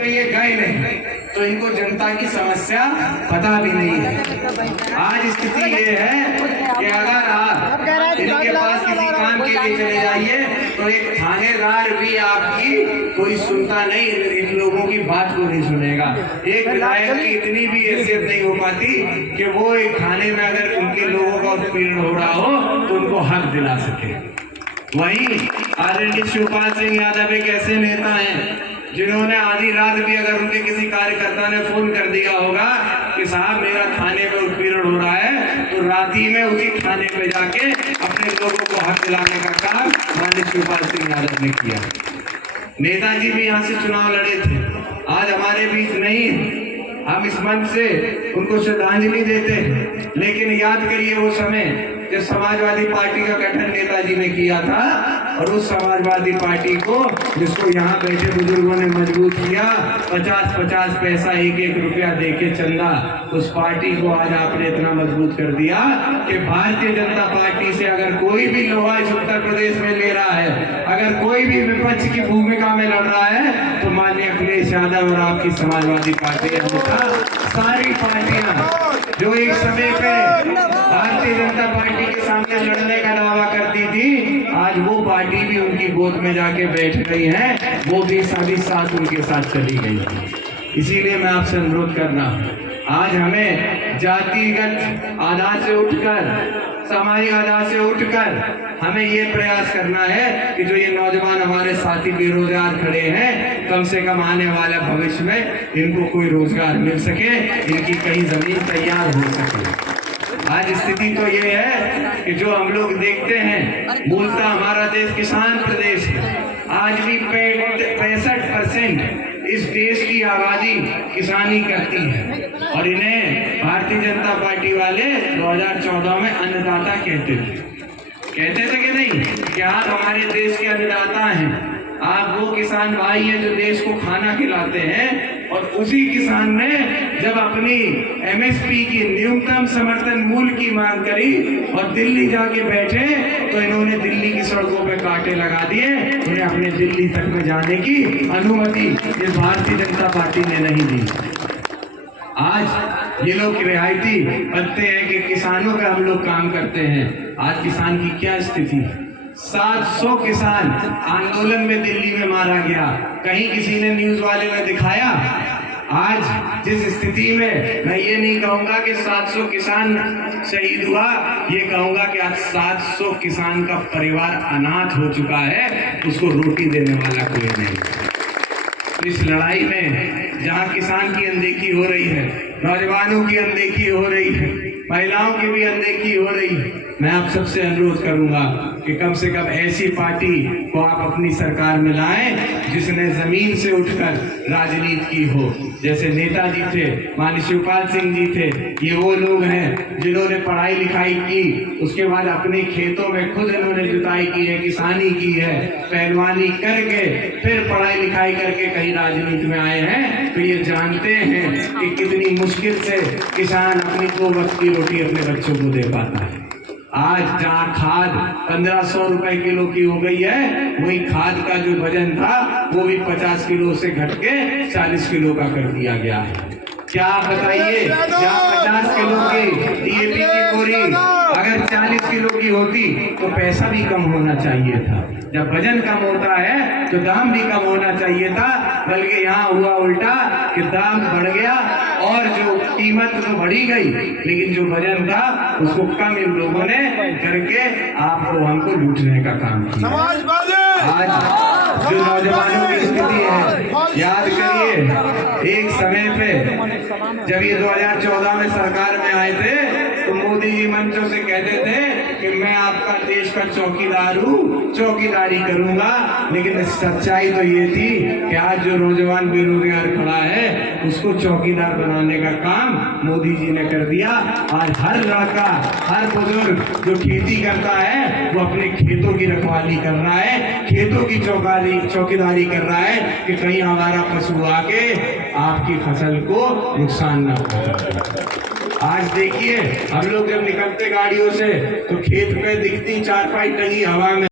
तो ये गए नहीं, तो इनको जनता की समस्या पता भी नहीं है। आज स्थिति ये है कि अगर आप इनके पास किसी काम के लिए चले जाइए तो एक थानेदार भी आपकी कोई सुनता नहीं, इन लोगों की बात को नहीं सुनेगा। एक विधायक की इतनी भी हैसियत नहीं हो पाती कि वो एक थाने में अगर उनके लोगों का उत्पीड़न हो रहा हो तो उनको हक दिला सके। वहीं आदरणीय शिवपाल सिंह यादव एक ऐसे नेता हैं जिन्होंने आधी रात भी अगर उनके किसी कार्यकर्ता ने फोन कर दिया होगा कि साहब मेरा थाने में उत्पीड़न हो रहा है, तो रात ही में उसी थाने में जाके अपने लोगों को हक दिलाने का काम माननीय शिवपाल सिंह यादव ने किया। नेताजी भी यहाँ से चुनाव लड़े थे, आज हमारे बीच नहीं है। हम इस मंच से उनको श्रद्धांजलि देते हैं, लेकिन याद करिए वो समय जब समाजवादी पार्टी का गठन नेताजी ने किया था और उस समाजवादी पार्टी को जिसको यहाँ बैठे बुजुर्गों ने मजबूत किया, 50-50 पैसा 1-1 रुपया देके चंदा, उस पार्टी को आज आपने इतना मजबूत कर दिया कि भारतीय जनता पार्टी से अगर कोई भी लोहा इस उत्तर प्रदेश में ले रहा है, अगर कोई भी विपक्ष की भूमिका में लड़ रहा है तो माननीय अखिलेश यादव और आपकी समाजवादी पार्टी, अन्यथा सारी पार्टियां जो एक समय पे भारतीय जनता पार्टी के सामने लड़ने का दावा करती थी, आज वो पार्टी भी उनकी गोद में जाके बैठ गई है, वो भी सभी साथ उनके साथ चली गई। इसीलिए मैं आपसे अनुरोध कर रहा हूँ, आज हमें जातिगत आधार से उठकर, सामाजिक आधार से उठकर हमें ये प्रयास करना है कि जो ये नौजवान हमारे साथी बेरोजगार खड़े हैं, कम से कम आने वाले भविष्य में इनको कोई रोजगार मिल सके, इनकी कहीं जमीन तैयार हो सके। आज स्थिति तो ये है कि जो हम लोग देखते हैं, मूलतः हमारा देश किसान प्रदेश है। आज भी 65% इस देश की आबादी किसानी करती है और इन्हें भारतीय जनता पार्टी वाले 2014 में अन्नदाता कहते थे कि नहीं, कि आप हमारे देश के अन्नदाता हैं, आप वो किसान भाई हैं जो देश को खाना खिलाते हैं। और उसी किसान ने जब अपनी MSP की न्यूनतम समर्थन मूल्य की मांग करी और दिल्ली जाके बैठे तो इन्होंने दिल्ली की सड़कों पे कांटे लगा दिए, उन्हें अपने दिल्ली तक में जाने की अनुमति इस भारतीय जनता पार्टी ने नहीं दी। आज ये लोग रियायती बनते हैं कि किसानों पे हम लोग काम करते हैं। आज किसान की क्या स्थिति है? 700 किसान आंदोलन में दिल्ली में मारा गया, कहीं किसी ने न्यूज वाले ने दिखाया? आज जिस स्थिति में, मैं ये नहीं कहूंगा कि 700 किसान शहीद हुआ, ये कहूंगा कि आज 700 किसान का परिवार अनाथ हो चुका है, उसको रोटी देने वाला कोई नहीं। तो इस लड़ाई में जहां किसान की अनदेखी हो रही है, नौजवानों की अनदेखी हो रही है, महिलाओं की भी अनदेखी हो रही है, मैं आप सबसे अनुरोध करूंगा कि कम से कम ऐसी पार्टी को आप अपनी सरकार में लाएं जिसने जमीन से उठकर राजनीति की हो। जैसे नेताजी थे, माननीय शिवपाल सिंह जी थे, ये वो लोग हैं जिन्होंने पढ़ाई लिखाई की, उसके बाद अपने खेतों में खुद इन्होंने जुताई की है, किसानी की है, पहलवानी करके फिर पढ़ाई लिखाई करके कहीं राजनीति में आए हैं। तो ये जानते हैं कि कितनी मुश्किल से किसान अपनी 2 वक्त की रोटी अपने बच्चों को दे पाता है। आज जहाँ खाद 1500 रुपए किलो की हो गई है, वही खाद का जो वजन था वो भी 50 किलो से घट के 40 किलो का कर दिया गया है। क्या बताइए, जहाँ 50 किलो की DAP की बोरी अगर 40 किलो की होती तो पैसा भी कम होना चाहिए था। जब वजन कम होता है तो दाम भी कम होना चाहिए था, बल्कि यहाँ हुआ उल्टा कि दाम बढ़ गया और जो कीमत तो बढ़ी गई, लेकिन जो वजन था उसको कम इन लोगों ने करके आपको हमको लूटने का काम किया। आज जो नौजवानों की स्थिति है, याद करिए एक समय पे जब ये 2014 में सरकार में आए थे तो मोदी जी मंचों से कहते थे कि मैं आपका देश का चौकीदार हूँ, चौकीदारी करूंगा। लेकिन सच्चाई तो ये थी कि आज जो नौजवान बेरोजगार खड़ा है उसको चौकीदार बनाने का काम मोदी जी ने कर दिया। आज हर लड़का, हर बुजुर्ग जो खेती करता है वो अपने खेतों की रखवाली कर रहा है, खेतों की चौकीदारी कर रहा है कि कहीं हमारा पशु आके आपकी फसल को नुकसान न पहुंचाए। आज देखिए हम लोग जब निकलते गाड़ियों से तो खेत में दिखती चारपाई टंगी हवा में।